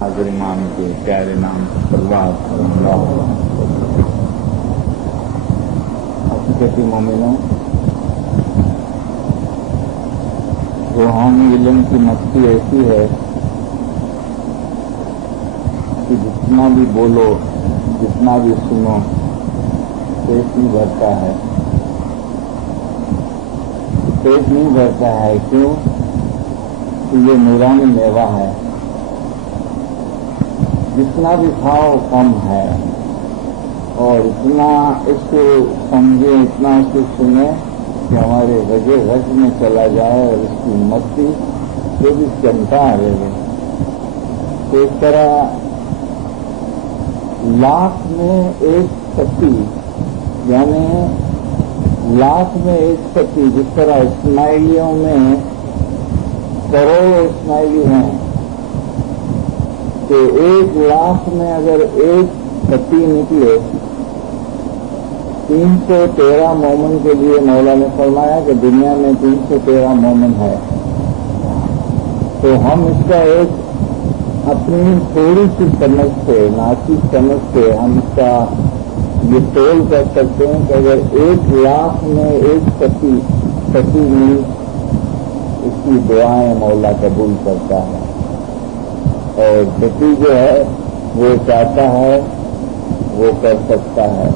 حاضر امام کے پیارے نام پروات حقیقتی مومنوں، روحانی علم کی مستی ایسی ہے کہ جتنا بھی بولو، جتنا بھی سنو، پیٹ نہیں بھرتا ہے. پیٹ نہیں بھرتا ہے کیوں؟ کہ یہ نورانی میوہ ہے. جتنا بھی کھاؤ کم ہے، اور اتنا اس کو سمجھے، اتنا اس کو سنیں کہ ہمارے رگے رگ میں چلا جائے اور اس کی مستی 24 گھنٹہ رہے گی. تو اس طرح لاکھ میں ایک ستی، یعنی لاکھ میں ایک ستی، جس طرح اسماعیلیوں میں کروڑوں اسماعیلی ہیں، تو 1,00,000 میں اگر ایک ستی نکلے، 313 مومن کے لیے مولا نے فرمایا کہ دنیا میں 313 مومن ہے. تو ہم اس کا ایک اپنی تھوڑی سی سمجھ سے، ناچیز سمجھ سے ہم اس کا یہ تول کر سکتے ہیں کہ اگر 1,00,000 میں ایک ستی میں اس کی دعائیں مولا قبول کرتا ہے. اور ستی جو ہے وہ چاہتا ہے وہ کر سکتا ہے،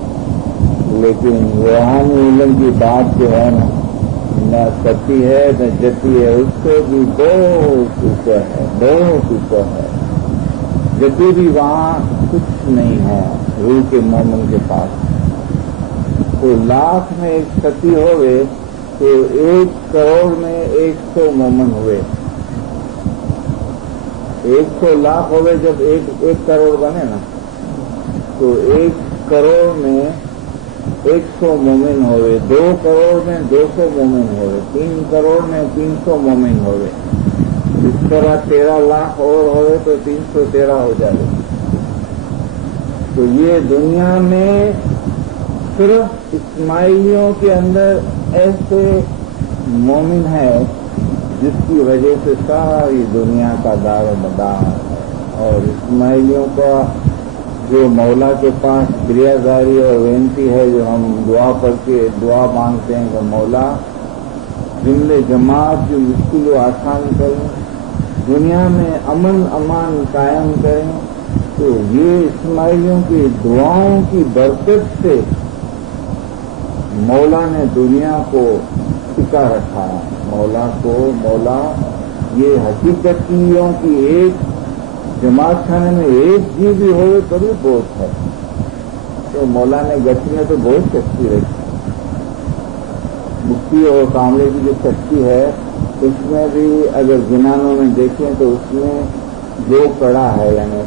لیکن روحانی علم کی بات جو ہے نہ ستی ہے نہ جتی ہے، اس سے بھی بہت اوپر ہے، بہت اوپر ہے. جتی بھی وہاں کچھ نہیں ہے روح کے مومن کے پاس. تو 1,00,000 میں ایک ستی ہوئے تو 1 کروڑ میں 100 مومن ہوئے. 100 لاکھ ہوئے جب 1 کروڑ بنے نا، تو 1 کروڑ میں 100 مومن ہوئے، 2 کروڑ میں 200 مومن ہوئے، 3 کروڑ میں 300 مومن ہوئے. اس طرح 13 لاکھ اور ہوئے تو 313 ہو جائے. تو یہ دنیا میں صرف اسماعیلیوں کے اندر ایسے مومن ہے جس کی وجہ سے ساری دنیا کا دار و مدار ہے. اور اسماعیلیوں کا جو مولا کے پاس بریازاری اور وینتی ہے، جو ہم دعا پڑھ کے دعا مانگتے ہیں کہ مولا جملے جماعت جو مشکل و آسان کریں، دنیا میں امن امان قائم کریں. تو یہ اسماعیلیوں کی دعاؤں کی برکت سے مولا نے دنیا کو ٹکا رکھا ہے. مولا یہ حقیقتیوں کی ایک جماعت خانے میں ایک جی بھی ہوئے تو بھی بہت ہے. تو مولا نے گچھ میں تو بہت شکتی رکھی. مکھی اور کاملے کی جو شکتی ہے اس میں بھی اگر گنانوں میں دیکھیں تو اس میں 2 کڑا ہے، یعنی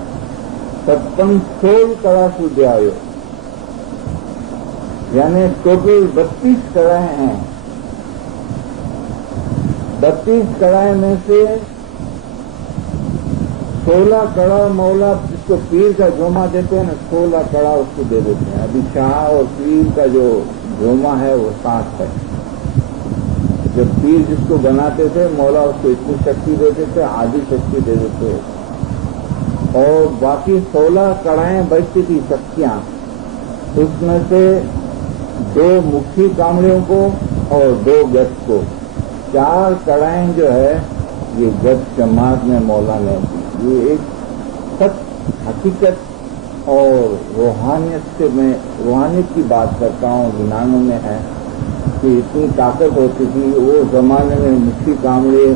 56 کڑا سودے آئے، یعنی ٹوٹل 32 کڑائیں ہیں. 32 کڑائیں میں سے 16 کڑا مولا جس کو پیر کا جوما دیتے ہیں نا، 16 کڑا اس کو دے دیتے ہیں. ابھی شاہ اور پیر کا جو جوما ہے وہ 7 ہے. جب پیر جس کو بناتے تھے مولا اس کو اتنی شکتی دیتے تھے، آدھی شکتی دے دیتے، اور باقی 16 کڑائیں بچتی تھی شکتیاں. اس میں سے 2 مکھی کامڑیوں کو اور 2 گچ کو، 4 کڑائیں جو ہے یہ گچ جماعت میں مولا نے دی. یہ ایک سچ حقیقت اور روحانیت سے میں روحانیت کی بات کرتا ہوں. گنانوں میں ہے کہ اتنی طاقت ہوتی تھی وہ زمانے میں، مکھی کامڑے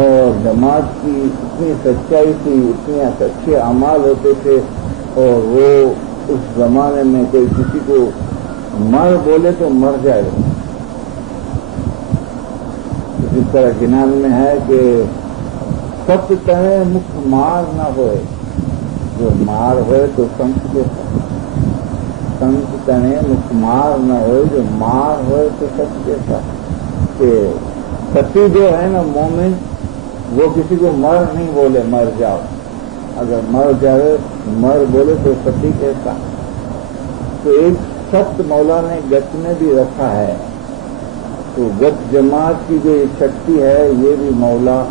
اور جماعت کی اتنی سچائی تھی، اتنے اچھے اعمال ہوتے تھے. اور وہ اس زمانے میں کوئی کسی کو مر بولے تو مر جائے. اسی طرح گنان میں ہے کہ ست تنے مکھ مار نہ ہوئے، جو مار ہوئے تو سنت کے سنت تنے مکھ مار نہ ہوئے، جو مار ہوئے تو سچ کے ساتھ. کہ ستی جو ہے نا مومن، وہ کسی کو مر نہیں بولے مر جاؤ. اگر مر جائے مر بولے تو ستی کیسا. تو ایک ست مولا نے گچ میں بھی رکھا ہے. تو گچ جماعت کی جو شکتی ہے یہ بھی مولا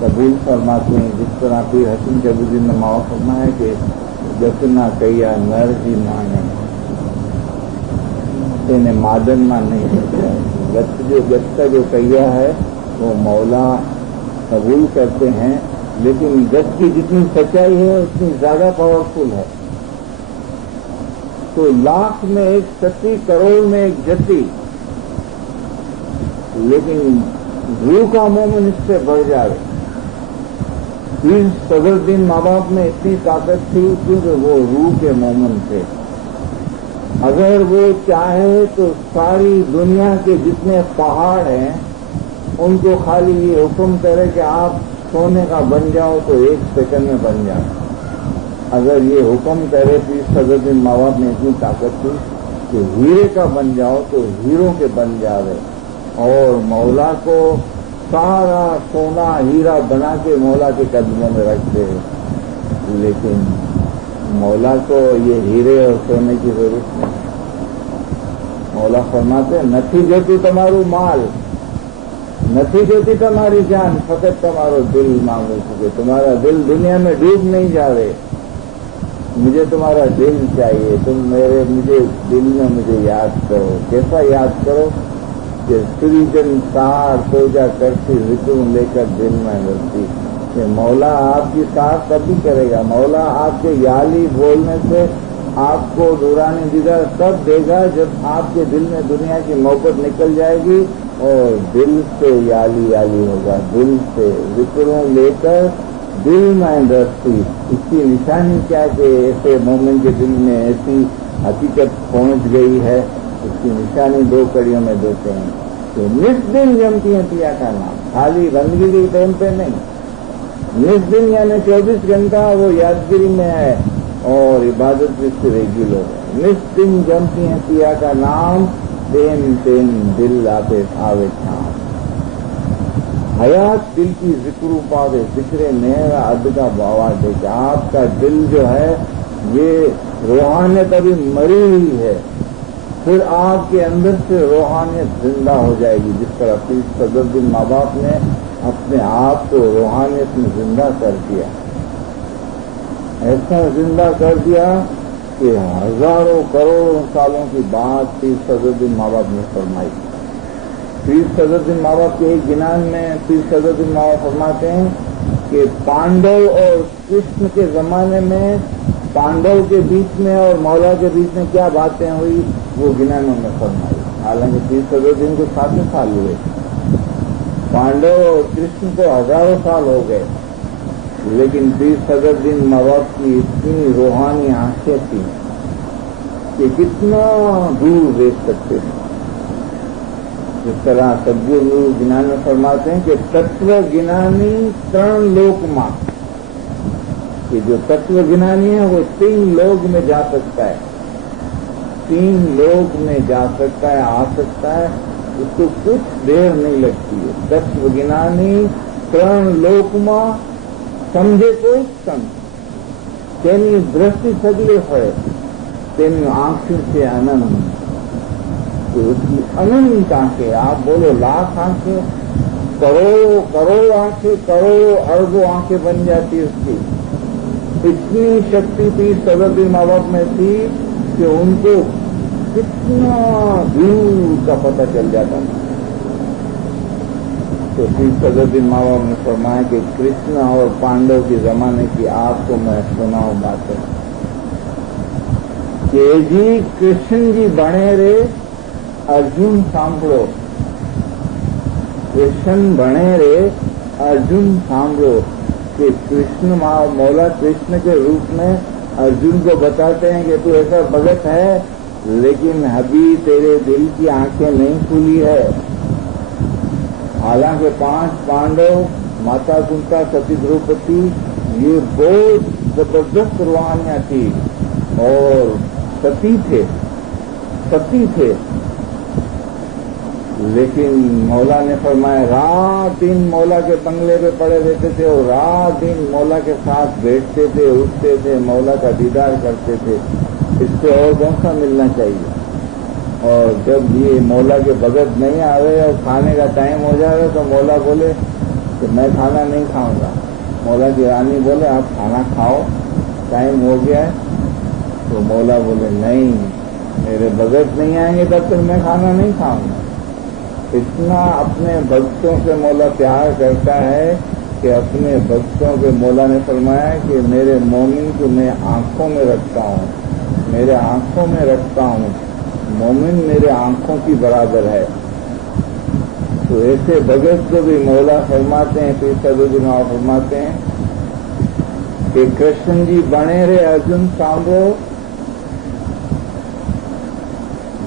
قبول فرماتے ہیں. جس طرح پیر حسن جبودین نے معاف فرمایا کہ جتنا کیا نر ہی مانے انہیں مادن مان نہیں کرتا ہے. گت کا جو کیا ہے وہ مولا قبول کرتے ہیں، لیکن گت کی جتنی سچائی ہے اتنی زیادہ پاورفل ہے. تو لاکھ میں ایک ستی، کروڑ میں ایک جتی، لیکن روح کا مومن اس سے بڑھ جائے. پیر صدر الدین ماں باپ میں اتنی طاقت تھی کیونکہ وہ روح کے مومن تھے. اگر وہ چاہے تو ساری دنیا کے جتنے پہاڑ ہیں ان کو خالی یہ حکم کرے کہ آپ سونے کا بن جاؤ تو 1 سیکنڈ میں بن جائے. اگر یہ حکم کرے پیر صدر الدین ماں باپ میں اتنی طاقت تھی کہ ہیرے کا بن جاؤ تو ہیروں کے بن جاوے. اور مولا کو سارا سونا ہیرا بنا کے مولا کے قدموں میں رکھتے ہیں، لیکن مولا کو یہ ہیرے اور سونے کی ضرورت نہیں. مولا فرماتے નથી જોતું તમારું માલ، નથી જોતી તમારી જાન، فقط تمہارو دل مانگو کہ تمہارا دل دنیا میں ڈوب نہیں جاوے. مجھے تمہارا دل چاہیے، تم مجھے دل میں مجھے یاد کرو. کیسا یاد کرو کہ سریجن سار پوجا کرتی ذکر لے کر دل میں بھرتی. کہ مولا آپ کی ساتھ تب بھی کرے گا. مولا آپ کے یالی بولنے سے آپ کو دورانی دیدار تب دے گا جب آپ کے دل میں دنیا کی محبت نکل جائے گی اور دل سے یالی یالی ہوگا. دل سے ذکروں لے کر دل میں درستی. اس کی نشانی کیا کہ ایسے مومن کے دل میں ایسی حقیقت پہنچ گئی ہے. اس کی نشانی 2 کڑیوں میں دیتے ہیں کہ نس دن جمتی ہیں پیا کا نام. خالی بندگی کے ٹائم پہ نہیں، نس دن یعنی 24 گھنٹہ وہ یادگیری میں ہے اور عبادت بھی اس سے ریگولر ہے. نس دن جمتی ہیں پیا کا نام، تین تین دل آتے آوے شام. حیات دل کی ذکر پاوے، ذکر میرا ادگا باوا دے. کہ آپ کا دل جو ہے یہ روحانیت ابھی مری ہوئی ہے، پھر آپ کے اندر سے روحانیت زندہ ہو جائے گی. جس طرح پیر صدر الدین ماں باپ نے اپنے آپ کو روحانیت میں زندہ کر دیا، ایسا زندہ کر دیا کہ ہزاروں کروڑوں سالوں کی بات پیر صدر الدین ماں باپ نے فرمائی. پیر صدر الدین ماں باپ کے ایک گنان میں پیر صدر الدین ماں باپ فرماتے ہیں کہ پانڈو اور کرشن کے زمانے میں پانڈو کے بیچ میں اور مولا کے بیچ میں کیا باتیں ہوئی وہ گنانوں میں فرمائی. حالانکہ پیر صدر الدین کو 7 سال ہوئے، پانڈو اور کرشن کو ہزاروں سال ہو گئے، لیکن پیر صدر الدین ماں باپ کی اتنی روحانی آنکھیں تھیں کہ کتنا دور دیکھ سکتے ہیں. جس طرح سدگرو گنان میں فرماتے ہیں کہ تتو گنانی 3 لوک ماں، کہ جو تتو گنانی ہے وہ 3 لوگ میں جا سکتا ہے، 3 لوگ میں جا سکتا ہے، آ سکتا ہے، اس کو کچھ دیر نہیں لگتی ہے. تتو گنانی 3 لوک ماں سمجھے کوئی سنگ، تینی درشٹی سگلے ہوئے، تینی آنکھوں سے آنند. تو اس کی اننت آنکھیں، آپ بولو لاکھ آنکھیں، کروڑ آنکھیں، کروڑوں اربوں آنکھیں بن جاتی اس کی. اتنی شکتی تھی صدر الدین ماں باپ میں تھی کہ ان کو کتنا دور کا پتہ چل جاتا تھا. تو پھر صدر الدین ماں باپ نے فرمایا کہ کرشن اور پانڈو کے زمانے کی آپ کو میں سناؤں باتیں کہ جی کرشن جی بنے رے ارجن سانبھڑو، کرشن بنے رے ارجن سانبھڑو. کہ کرشن مولا کرشن کے روپ میں ارجن کو بتاتے ہیں کہ تو ایسا بھگت ہے لیکن ابھی تیرے دل کی آنکھیں نہیں کھلی ہے. حالانکہ 5 پانڈو، ماتا کنتا، ستی دروپدی یہ بہت زبردست روحانیاں تھی اور ستی تھے، لیکن مولا نے فرمایا رات دن مولا کے بنگلے پہ پڑے رہتے تھے اور رات دن مولا کے ساتھ بیٹھتے تھے، اٹھتے تھے، مولا کا دیدار کرتے تھے. اس سے اور کون سا ملنا چاہیے. اور جب یہ مولا کے بھگت نہیں آ رہے اور کھانے کا ٹائم ہو جا رہا تو مولا بولے कि मैं खाना नहीं खाऊंगा। मौला की रानी बोले आप खाना खाओ, टाइम हो गया है। तो मौला बोले नहीं, मेरे भगत नहीं आएंगे तब तक मैं खाना नहीं खाऊंगा। इतना अपने भक्तों से मौला प्यार करता है कि अपने भक्तों के मौला ने फरमाया कि मेरे मोमिन को मैं आंखों में रखता हूँ, मेरे आंखों में रखता हूँ, मोमिन मेरे आंखों की बराबर है। तो ऐसे भगत को भी मौला फरमाते हैं, पीर सदुद्दीन फरमाते हैं कि कृष्ण जी बने रे अर्जुन सांभो,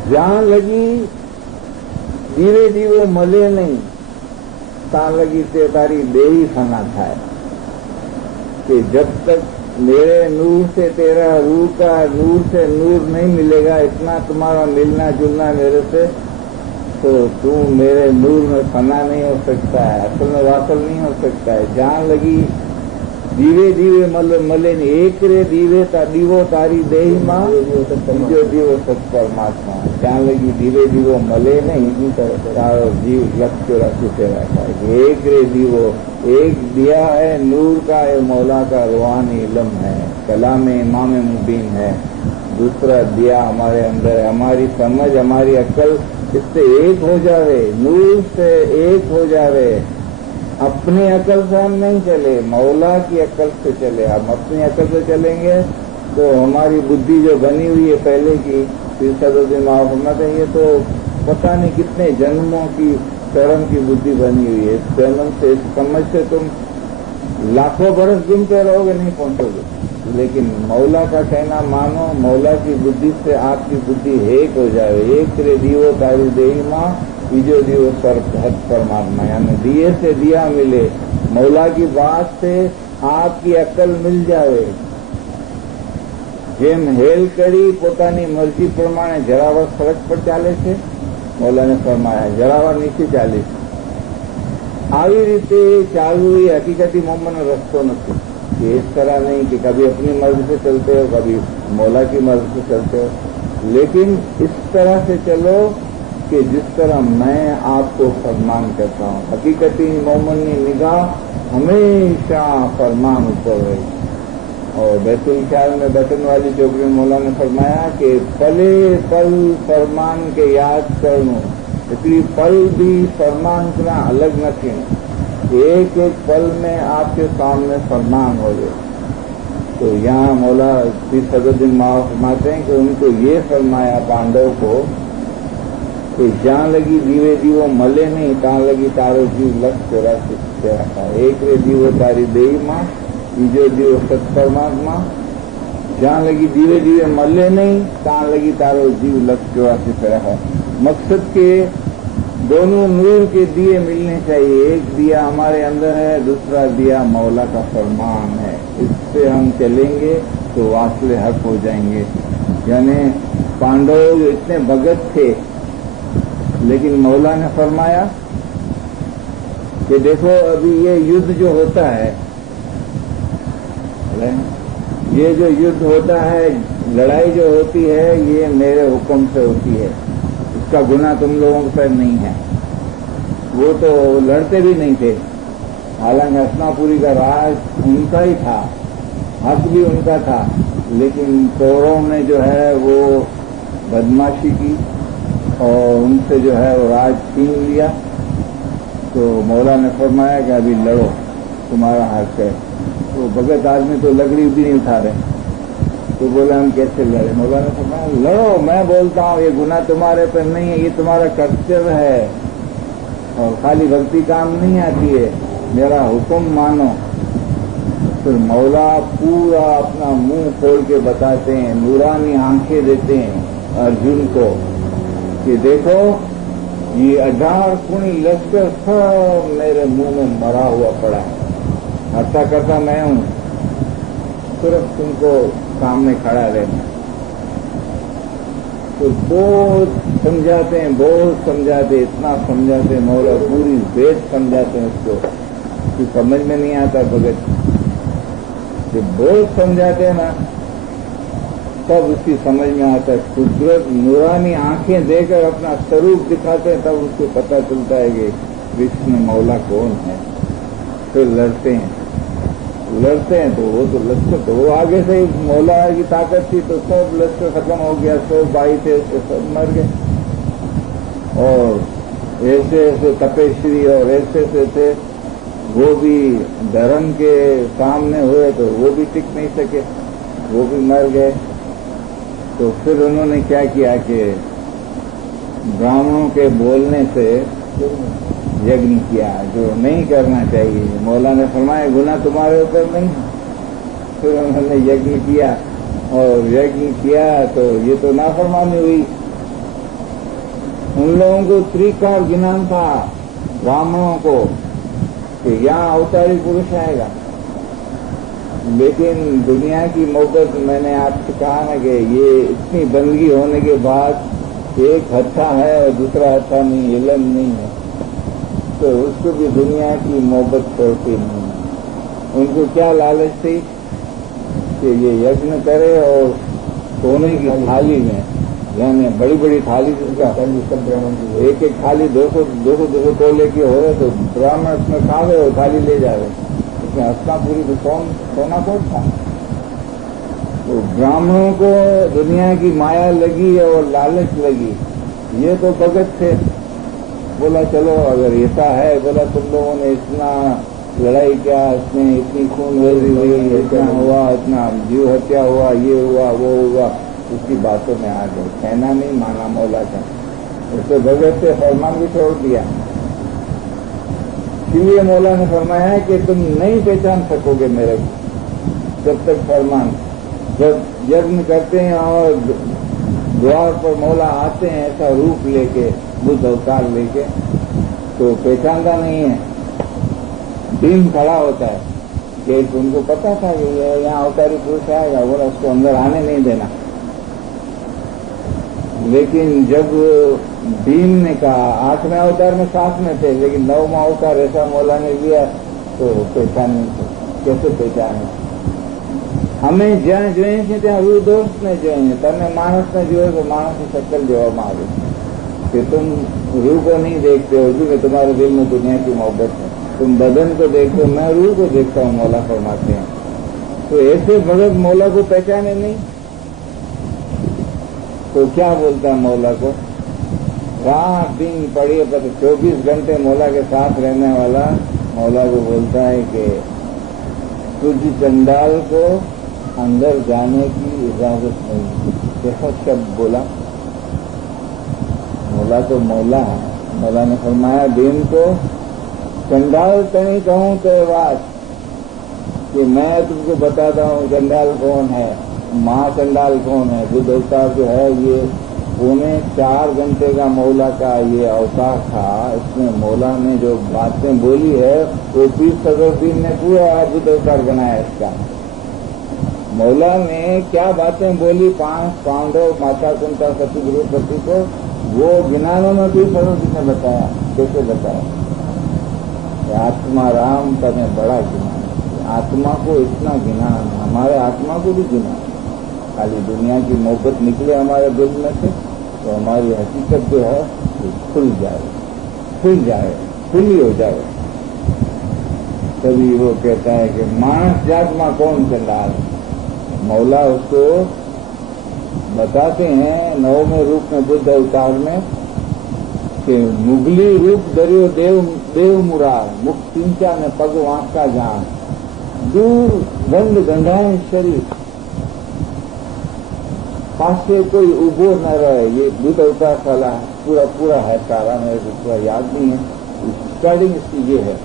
જ્યાં લગી ધીરે ધીરે મળે નહીં ત્યાં લગી તે તારી દેહી ફના થાય। कि जब तक मेरे नूर से तेरा रूह का नूर से नूर नहीं मिलेगा, इतना तुम्हारा मिलना जुलना मेरे से, तो तू मेरे नूर में फना नहीं हो सकता है, असल में वासल नहीं हो सकता है। जहाँ लगी દીવે દીવે મળે ને એક રે દીવે દીવો તારી દેહમાં, બીજો દીવો સત્પરમાત્મા। ત્યાં લગી દીવે દીવો મળે નહીં તારો जीव लक्ष्य रखी से रखा है। एक रे दीवो, एक दिया है नूर का, ये मौला का रूहानी इल्म है, कलाम इमाम मुबीन है। दूसरा दिया हमारे अंदर है, हमारी समझ हमारी अक्ल इससे एक हो जावे, नूर से एक हो जावे। अपनी अकल से हम नहीं चले, मौला की अकल से चले। हम अपनी अकल से चलेंगे तो हमारी बुद्धि जो बनी हुई है पहले की, पीर सदुद्दीन फरमाते हैं, ये तो पता नहीं कितने जन्मों की कर्म की बुद्धि बनी हुई है। इस जन्म से इस समझ से तुम लाखों बरस घूमते रहोगे, नहीं पहुंचोगे। लेकिन मौला का कहना मानो, मौला की बुद्धि से आपकी बुद्धि एक हो जाए। एक रे दीवो तारी देही माँ, बीजो दियो सर्वहद परमात्मा, यानी दिए से दिया मिले। मौला की बात से आपकी अकल मिल जावे। જેમ હેલ કરી પોતાની મરજી પ્રમાણે જરાવર સડક પર ચાલે છે, મૌલાને ફરમાયા જરાવર નીચે ચાલે છે, આવી રીતે ચાલવું એ હકીકતી મોમનો રસ્તો નથી। कि इस तरह नहीं कि कभी अपनी मर्जी से चलते हो, कभी मौला की मर्जी से चलते हो, लेकिन इस तरह से चलो कि जिस तरह मैं आपको फरमान करता हूँ। हकीकती मोमन की निगाह हमेशा फरमान ऊपर रही। और बैतुल ख्याल में बटन वाली चौकड़ी में मौला ने फरमाया कि पले पल फरमान के याद करनो, इसलिए पल भी फरमान इतना अलग न थी। एक एक पल में आपके सामने फरमान हो गए। तो यहाँ मौला पीर सदुद्दीन फरमाते हैं कि उनको ये फरमाया पांडव को कि जहाँ लगी दीवे दीवो मले नहीं, तहाँ लगी तारो जीव लक्ष्य रखा है। एक रे दीवो तारी देही माँ, बीजो दीवो सत्परमात्मा। जहाँ लगी दीवे दीवे मले नहीं, तहाँ लगी तारो जीव लक्ष्य रखा है। मकसद के दोनों नूर के दिए मिलने चाहिए। एक दिया हमारे अंदर है, दूसरा दिया मौला का फरमान है। इससे हम चलेंगे तो वासले हक हो जाएंगे। यानी पांडव इतने भगत थे, लेकिन मौला ने फरमाया कि देखो अभी ये युद्ध जो होता है, ये जो युद्ध होता है, लड़ाई जो होती है, ये मेरे हुक्म से होती है। इसका गुनाह तुम लोगों पर नहीं है। वो तो लड़ते भी नहीं थे, हालांकि हस्तिनापुरी का राज उनका ही था, हक भी उनका था, लेकिन कौरवों ने जो है वो बदमाशी की और उनसे जो है वो राज छीन लिया। तो मौला ने फरमाया कि अभी लड़ो, तुम्हारा हक है। तो भगत आदमी तो लकड़ी भी नहीं उठा रहे, तो बोला हम कैसे लड़े। मौला ने फरमाया लड़ो, मैं बोलता हूँ ये गुनाह तुम्हारे पर नहीं है, ये तुम्हारा कर्तव्य है। और खाली भक्ति काम नहीं आती है, मेरा हुक्म मानो। फिर मौला पूरा अपना मुंह खोल के बताते हैं, नूरानी आंखें देते हैं अर्जुन को कि देखो ये 18 कुणी लश्कर सब मेरे मुंह में मरा हुआ पड़ा है, हत्या करता मैं हूँ, सिर्फ तुमको सामने खड़ा रहना। तो बहुत समझाते हैं, बहुत समझाते, इतना समझाते हैं, मौला पूरी वेद समझाते हैं उसको, कि समझ में नहीं आता भगत। जब बहुत समझाते हैं ना तब उसकी समझ में आता है। कुदरत नूरानी आंखें देकर अपना स्वरूप दिखाते हैं, तब उसको पता चलता है कि विष्णु मौला कौन है। फिर लड़ते हैं तो वो तो लश्कर तो वो आगे से ही मौला की ताकत थी तो सब लश्कर खत्म हो गया, सब भाई थे तो सब मर गए। और ऐसे ऐसे तपेश्वरी और ऐसे ऐसे थे, वो भी धर्म के सामने हुए तो वो भी टिक नहीं सके, वो भी मर गए। तो फिर उन्होंने क्या किया कि ब्राह्मणों के बोलने से यज्ञ किया, जो नहीं करना चाहिए। मौला ने फरमाया गुनाह तुम्हारे ऊपर नहीं। फिर उन्होंने यज्ञ किया, और यज्ञ किया तो ये तो नाफरमानी हुई। उन लोगों को त्रिकाल ज्ञान था ब्राह्मणों को कि यहाँ अवतारी पुरुष आएगा, लेकिन दुनिया की मोहब्बत, मैंने आपसे कहा ना कि ये इतनी बंदगी होने के बाद एक अच्छा है और दूसरा अच्छा नहीं, इल्म नहीं है, तो उसको भी दुनिया की मोहब्बत छोड़ती नहीं है। उनको क्या लालच थी कि ये यज्ञ करे और सोने की थाली में, यानी बड़ी बड़ी थाली, जिसका एक एक थाली 200 तोले की हो तो ब्राह्मण उसमें खावे और थाली ले जावे, इसमें हस्तापुरी तो सोना कौन था। तो ब्राह्मणों को दुनिया की माया लगी और लालच लगी। ये तो भगत थे, बोला चलो अगर ऐसा है, बोला तुम लोगों ने इतना लड़ाई किया, इसमें इतनी खूनरेजी हुई, इतना हुआ, इतना जीव हत्या हुआ, ये हुआ वो हुआ, उसकी बातों में आ गए, कहना नहीं माना मौला का। उससे भगत से फरमान भी छोड़ दिया। इसलिए मौला ने फरमाया कि तुम नहीं पहचान सकोगे मेरे को जब तक फरमान, जब यज्ञ करते हैं और द्वार पर मौला आते हैं ऐसा रूप लेके, बुद्ध अवतार लेके, तो पहचानता नहीं है, दिन खड़ा होता है कि उनको पता था कि यहाँ अवतारी पुरुष आएगा, बोला उसको अंदर आने नहीं देना। लेकिन जब भीम ने कहा, 8वें अवतार में 7 में थे, लेकिन 9वां अवतार ऐसा मौला ने लिया तो पहचान कैसे पहचाने। हमें જ્યાં જોઈએ છે ત્યાં રૂ દોષ ને જોઈએ, તમે માણસને જોયો તો માણસની શક્લ જોવામાં આવે कि तुम रूह को नहीं देखते हो, क्योंकि तुम्हारे दिल में दुनिया की मोहब्बत है, तुम बदन को देखते हो, मैं रूह को देखता हूँ, मौला फरमाते हैं। तो ऐसे भगत मौला को पहचाने नहीं तो क्या बोलता है मौला को, रात दिन पढ़िए पर 24 घंटे मौला के साथ रहने वाला मौला को बोलता है कि तुझ चंडाल को अंदर जाने की इजाजत नहीं। कैसा शब्द बोला, मौला तो मौला है। मौला ने फरमाया दिन को चंडाल तनी कहूँ तो बात कि मैं तुमको बताता हूँ चंडाल कौन है, महाचंडाल कौन है। बुद्ध अवतार जो है ये 3.25 घंटे का मौला का ये अवतार था। इसमें मौला ने जो बातें बोली है वो 20 सदरुद्दीन ने पूरा बुद्ध अवतार बनाया इसका। मौला ने क्या बातें बोली 5 पांडव, माता कुंता, सती द्रौपदी को, वो गिनानों में भी सदरुद्दीन ने बताया। कैसे बताया, आत्मा राम का मैं बड़ा गिना, आत्मा को इतना गिना, हमारे आत्मा को भी गिना। खाली दुनिया की मोहब्बत निकले हमारे दिल में से तो हमारी हकीकत जो है खुल जाए, खुली हो जाए। तभी वो कहता है कि मानस जात में कौन चंडाल। मौला उसको बताते हैं 9वें रूप में बुद्ध अवतार में कि मुगली रूप दरियो देव मुरार, मुख चिंचा ने पग वांका जान, दूर गंध गंधाए शरीर, पास से कोई उबो न रहे। ये बुद्ध अवतार साला पूरा है सारा, मेरे को पूरा याद नहीं है, स्टार्टिंग इसकी ये है।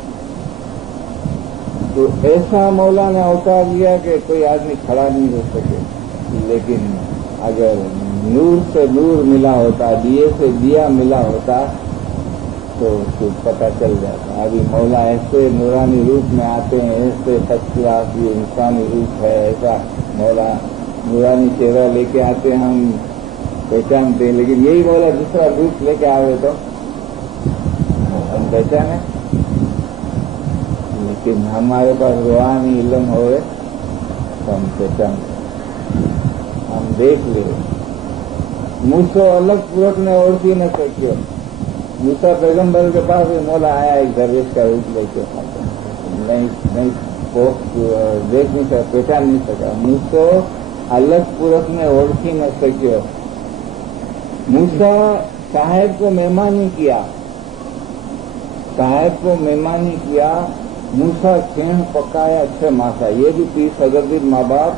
तो ऐसा मौला ने अवतार लिया कि कोई आदमी खड़ा नहीं हो सके। लेकिन अगर नूर से नूर मिला होता, दिए से दिया मिला होता तो उसको पता चल जाता। अभी मौला ऐसे नूरानी रूप में आते हैं, ऐसे फर्स्ट क्लास ये इंसानी रूप है, ऐसा मौला नूरानी चेहरा लेके आते हैं, हम पहचानते हैं। लेकिन यही मौला दूसरा रूप लेके आवे तो हम पहचाने। लेकिन हमारे पास रूहानी इल्म हो तो हम पहचानते, हम देख ले। मूसो अलग पूरक ने ओढ़ी न सको। मूसा पैगम्बर के पास मौला आया एक दरवेश का रूप लेके, नहीं देख नहीं सका, पहचान नहीं सका। मूसो अलग पुरुष में ओळखी न सक्यो। मूसा साहेब को मेहमानी किया, साहेब को मेहमानी किया। मूसा खेण पकाया 6 मासा। ये भी पीर सदरुद्दीन माँ बाप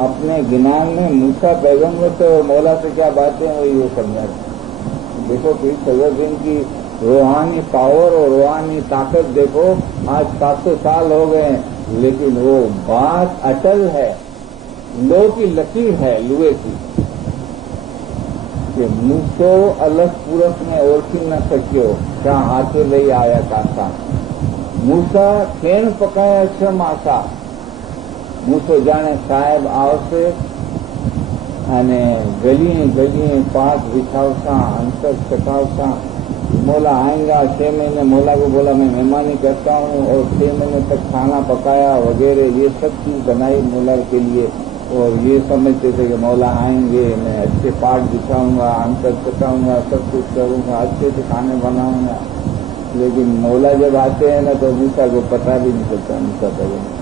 अपने ज्ञान में मूसा पैगम्बर से और मौला से क्या बातें हैं वही वो समझा। देखो पीर सदरुद्दीन की रूहानी पावर और रूहानी ताकत देखो। आज 700 साल हो गए लेकिन वो बात अटल है, लोहे की लकीर है, लुए की, कि मूसो अलग पुरुष में ओळखी न सक्यो, क्या हाथे लई आया कासा। मूसा खेण पकाया 6 मासा। मूસો જાણે સાહેબ આવશે અને ગલીએ ગલીએ पाठ बिछावसा, अंतर चकावसा। मौला आएंगा 6 महीने। मौला को बोला मैं मेहमानी करता हूँ और 6 महीने तक खाना पकाया वगैरह ये सब चीज बनाई मौला के लिए। और ये समझते थे कि मौला आएंगे, मैं अच्छे पाठ बिछाऊंगा, अंतर चकाऊंगा, सब कुछ करूंगा, अच्छे से खाने बनाऊंगा। लेकिन मौला जब आते हैं ना तो मूसा को पता भी नहीं चलता मूसा पैगम्बर।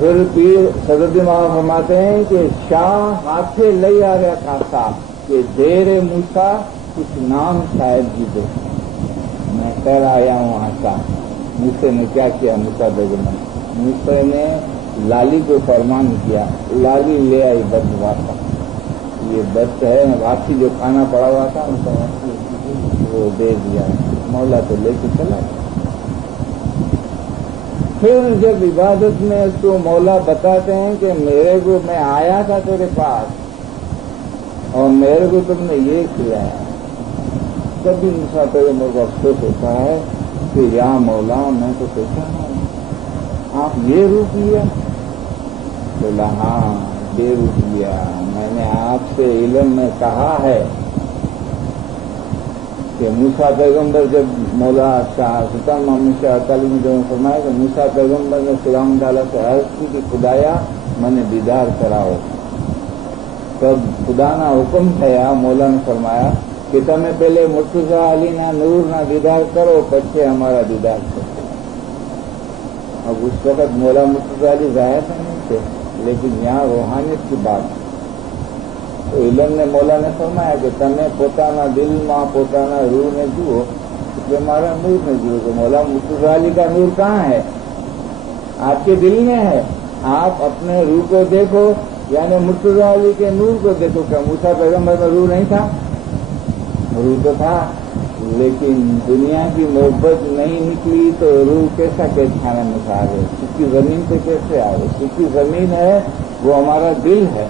फिर पीर सदरुद्दीन बाबा फरमाते हैं कि शाह हाथे लई आ रहा कासा कि देरे मूसा कुछ नाम शायद जी दो, मैं कर आया हूँ आशा। मूसे ने क्या किया? मूसा पैगम्बर मूसा ने लाली को फरमान किया, लाली ले आई बदवासा। ये बद है वासी जो खाना पड़ा हुआ था उनका वो दे दिया। मौला तो लेके चला। फिर जब इबादत में तो मौला बताते हैं कि मेरे को मैं आया था तेरे पास और मेरे को तुमने ये खिलाया। कभी मूसा पैगम्बर को अफसोस होता है कि या मौला मैं तो सोचा आप ये रूप लिया। बोला हाँ ये रूप लिया, मैंने आपसे इल्म में कहा है कि मूसा पैगम्बर जब मौला सुल्तान मोहम्मद शाह अकाली ने जब फरमाया कि मूसा पैगम्बर ने खुदावंद ताला से अर्ज की कि खुदाया मने दीदार कराओ। तब खुदा ना हुक्म थया, मौला ने फरमाया कि तमे पहले मुर्तजा अली ना नूर ना दीदार करो पछे हमारा दीदार करो। अब उस वक्त मौला मुर्तजा अली जाहिर नहीं थे, लेकिन यहाँ रूहानियत की बात तो इल्म ने मौला ने फरमाया कि तमे पोताना दिल में पोताना रूह ने जुओ એટલે મારા નૂર ને જુઓ। तो मौला मुर्तजा अली का नूर कहाँ है? आपके दिल में है। आप अपने रूह को देखो, यानी मुर्तजा अली के नूर को देखो। क्या मूसा पैगम्बर में रूह नहीं था? रूह तो था, लेकिन दुनिया की मोहब्बत नहीं निकली तो रूह कैसा कैद खाने में खा गए? सूखी जमीन पे कैसे आ गए? सूखी जमीन है वो हमारा दिल है।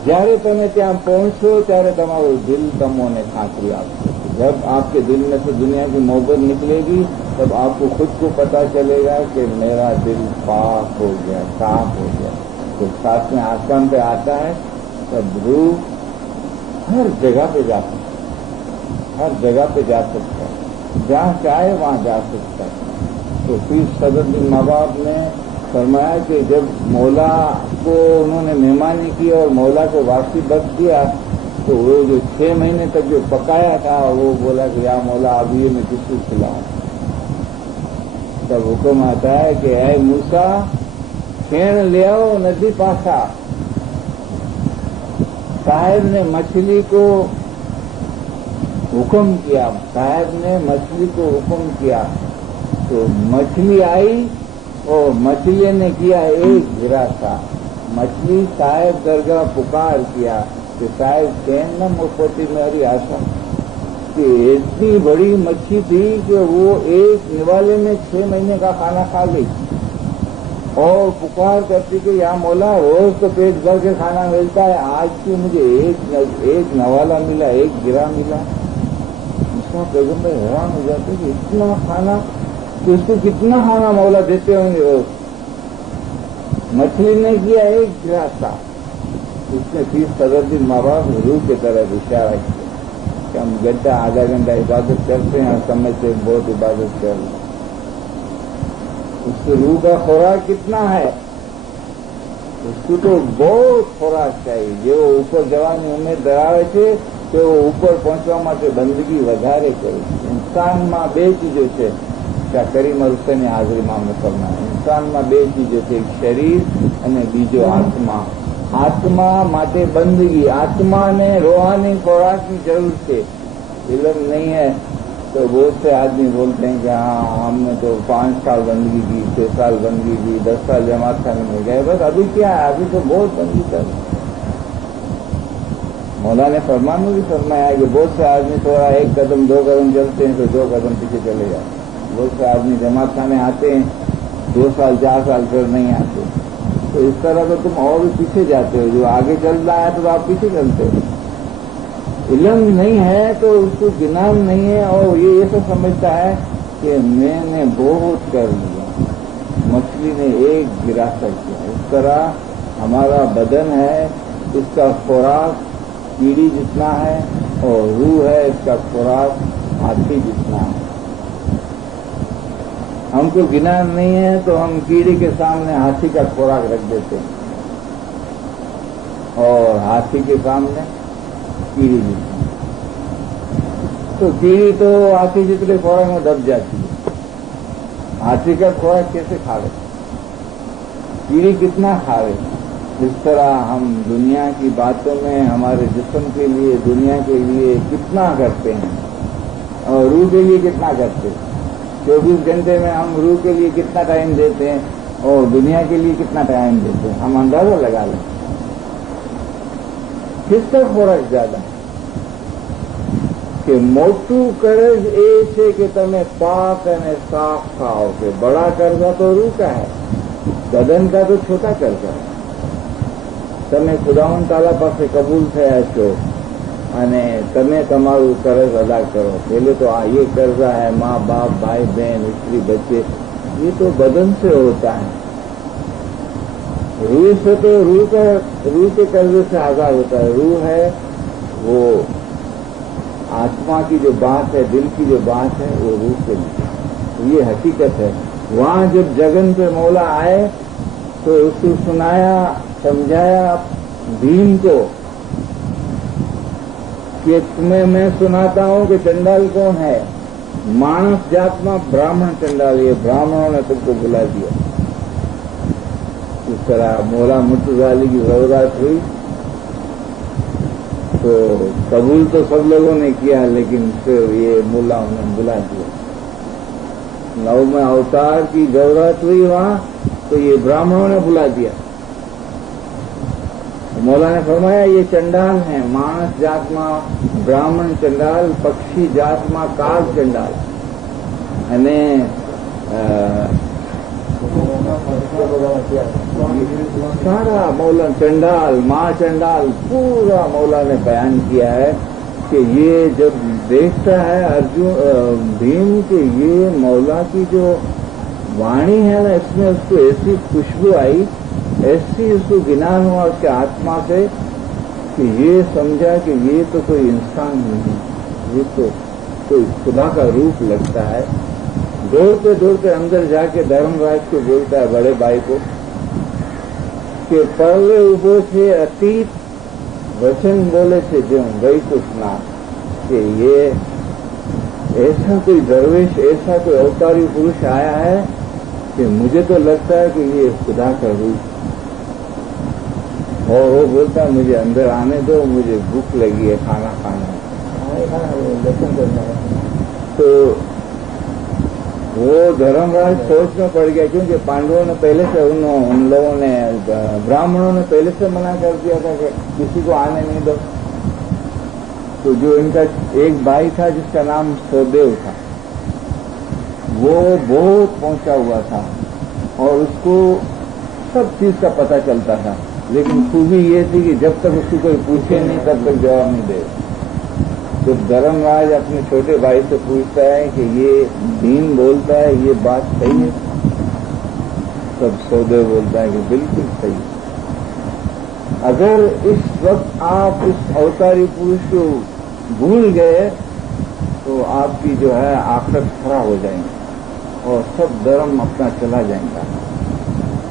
જ્યારે તમે ત્યાં પહોંચો ત્યારે તમારું દિલ તમને ખાતરી આપશે। जब आपके दिल में से दुनिया की मोहब्बत निकलेगी तब आपको खुद को पता चलेगा कि मेरा दिल पाक हो गया, साफ हो गया। तो साथ में आसमान पे आता है तब रूह हर जगह पे जा सकता है, हर जगह पे जा सकता है, जहाँ चाहे वहाँ जा सकता है। तो फिर सदरुद्दीन माँ बाप ने फरमाया कि जब मौला को उन्होंने मेहमानी की और मौला को वापसी बख्श दिया तो वो जो 6 महीने तक जो पकाया था वो बोला कि या मौला अभी ये मैं किसको खिलाऊं। तब हुक्म आता है कि ऐ मूसा खेण ले आओ नदी पासा। साहेब ने मछली को हुक्म किया, साहेब ने मछली को हुक्म किया तो मछली आई और मछली ने किया एक गिरासा। मछली साहेब दरगाह पुकार किया कि साहेब कहन न मुफती मेरी आशा कि इतनी बड़ी मच्छी थी कि वो एक निवाले में 6 महीने का खाना खा गई और पुकार करती कि या मौला रोज तो पेट भर के खाना मिलता है, आज की मुझे एक नवाला मिला, एक गिरा मिला। इसका पैगम्बर हैरान हो जाते कि इतना खाना, तो इसको कितना खाना मौला देते होंगे रोज। मछली ने किया एक गिरासा। उसने फिर सदरुद्दीन माँ बाप रूह की तरफ इशारा किया कि हम घंटा आधा घंटा इबादत करते हैं, समय से बहुत इबादत कर रहे। उसकी रूह का खुराक कितना है? उसको तो बहुत खुराक चाहिए। जो ऊपर जवानी उम्मीद धरावे છે તો ઉપર પહોંચવા માટે બંદગી વધારે કરી. ઇન્સાનમાં બે ચીજો છે કે કરીમ હુસૈનની હાજરીમાં અમે ફરમાય. ઇન્સાનમાં બે ચીજો છે, એક શરીર અને બીજો આત્મા. આત્મા માટે બંદગી, આत्माને रूहानी खुराक की जरूर है. इल्म नहीं है तो बहुत से आदमी बोलते हैं कि हाँ हमने तो 5 साल बंदगी की, 6 साल बंदगी की, 10 साल जमात खाने में गए, बस अभी क्या है, अभी तो बहुत बंदगी कर. मौला ने फरमान में भी फरमाया कि बहुत से आदमी थोड़ा 1 कदम 2 कदम चलते हैं तो 2 कदम पीछे चले जाते. बहुत से आदमी जमात खाने आते हैं 2 साल 4 साल फिर नहीं आते. तो इस तरह तो तुम और भी पीछे जाते हो. जो आगे चल रहा है तो आप पीछे चलते हो. इल्म नहीं है तो उसको ज्ञान नहीं है और ये ऐसा समझता है कि मैंने बहुत कर लिया, मछली ने एक गिरासा किया. इस तरह हमारा बदन है, इसका खुराक कीड़ी जितना है और रूह है, इसका खुराक हाथी जितना है. हमको ज्ञान नहीं है तो हम कीड़ी के सामने हाथी का खुराक रख देते हैं और हाथी के सामने कीड़ी जितना. तो कीड़ी तो हाथी जितने खुराक में दब जाती है. हाथी का खुराक कैसे खावे, कीड़ी कितना खावे. इस तरह हम दुनिया की बातों में हमारे जिस्म के लिए, दुनिया के लिए कितना करते हैं और रूह के लिए कितना करते हैं. 24 घंटे में हम रूह के लिए कितना टाइम देते हैं और दुनिया के लिए कितना टाइम देते हैं. हम अंदाजा लगा लें किसका खुराक ज्यादा है. કે મોટું કરજ એ છે કે તમે પાક અને સાફ ખાઓ. કે બડા કર્જા તો રૂહ का है, બદન का तो छोटा कर्जा है. તમે ખુદાવંદ તાલા પાસે કબૂલ થયા છો અને તમે તમારું કરજ અદા કરો. पहले तो ये कर्जा है माँ बाप भाई बहन स्त्री बच्चे, ये तो बदन से होता है. रूह से तो रूह के कर्जे से आजाद होता है. रूह है वो आत्मा की जो बात है, दिल की जो बात है वो रूह से मिली. ये हकीकत है. वहाँ जब जगन पे मौला आए तो उसको सुनाया, समझाया दीन को कि तुम्हें मैं सुनाता हूँ कि चंडाल कौन है. मानस जात में ब्राह्मण चंडाल, ये ब्राह्मणों ने तुमको बुला दिया. इस तरह मौला मुर्तज़ाली की ज़रूरत हुई तो कबूल तो सब लोगों ने किया, लेकिन फिर ये मुल्ला उन्हें बुला दिया. 9वें अवतार की जरूरत हुई वहाँ तो ये ब्राह्मणों ने बुला दिया. मौला ने फरमाया ये चंडाल है. मानस जात में ब्राह्मण चंडाल, पक्षी जात में काग चंडाल. અને सारा मौला चंडाल, माँ चंडाल, पूरा मौला ने बयान किया है कि ये जब देखता है अर्जुन भीम कि ये मौला की जो वाणी है ना, इसमें उसको ऐसी खुशबू आई, ऐसी उसको ज्ञान हुआ उसके आत्मा से कि ये समझा कि ये तो कोई इंसान नहीं, ये तो कोई खुदा का रूप लगता है. दौड़ते दौड़ते अंदर जाके धर्मराज को बोलता है, बड़े भाई को, कि पहले उभो छे अतीत वचन बोले छे जो वैकुंठनाथ, कि ये ऐसा कोई दरवेश, ऐसा कोई अवतारी पुरुष आया है कि मुझे तो लगता है कि ये खुदा का रूप. और वो बोलता है मुझे अंदर आने दो, मुझे भूख लगी है, खाना खाना है, दर्शन करना है. तो वो धर्मराज सोच में पड़ गया, क्योंकि पांडवों ने पहले से उन लोगों ने, ब्राह्मणों ने पहले से मना कर दिया था कि किसी को आने नहीं दो. तो जो इनका एक भाई था जिसका नाम सौदेव था, वो बहुत पहुंचा हुआ था और उसको सब चीज का पता चलता था. लेकिन खूबी ये थी कि जब तक उसको कोई पूछे नहीं तब तक जवाब नहीं दे. तो धर्मराज अपने छोटे भाई से पूछता है कि ये दीन बोलता है, ये बात सही है? तब सौदेव बोलता है कि बिल्कुल सही. अगर इस वक्त आप इस अवतारी पुरुष को भूल गए तो आपकी जो है आखिरत खराब हो जाएंगे और सब धर्म अपना चला जाएगा.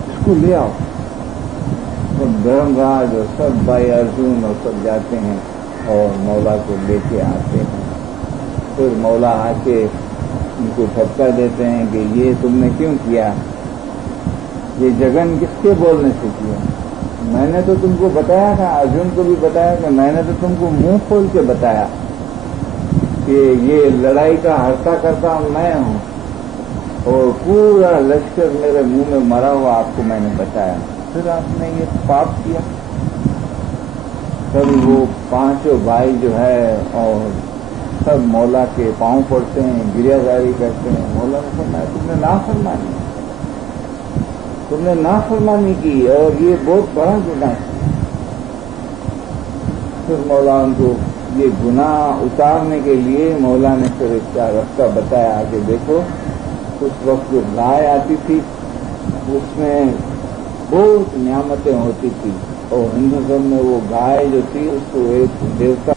इसको ले आओ. सब धर्मराज और सब भाई अर्जुन और सब जाते हैं اور مولا کو لے کے آتے ہیں. پھر مولا آ کے ان کو ٹھپکا دیتے ہیں کہ یہ تم نے کیوں کیا؟ یہ جگن کس کے بولنے سے کیا؟ میں نے تو تم کو بتایا تھا، ارجن کو بھی بتایا کہ میں نے تو تم کو منہ کھول کے بتایا کہ یہ لڑائی کا ہرتا کرتا میں ہوں، اور پورا لشکر میرے منہ میں مرا ہوا آپ کو میں نے بتایا، پھر آپ نے یہ پاپ کیا. تب وہ پانچوں بھائی جو ہے اور سب مولا کے پاؤں پڑتے ہیں، گریہ زاری کرتے ہیں. مولا نے فرمایا تم نے نافرمانی کی اور یہ بہت بڑا گناہ ہے. پھر مولا ان کو یہ گناہ اتارنے کے لیے مولا نے پھر اس کا راستہ بتایا کہ دیکھو اس وقت جو گائے آتی تھی اس میں بہت نعمتیں ہوتی تھی، اور ہندوازم میں وہ گائے جو تھی اس کو ایک دیوتا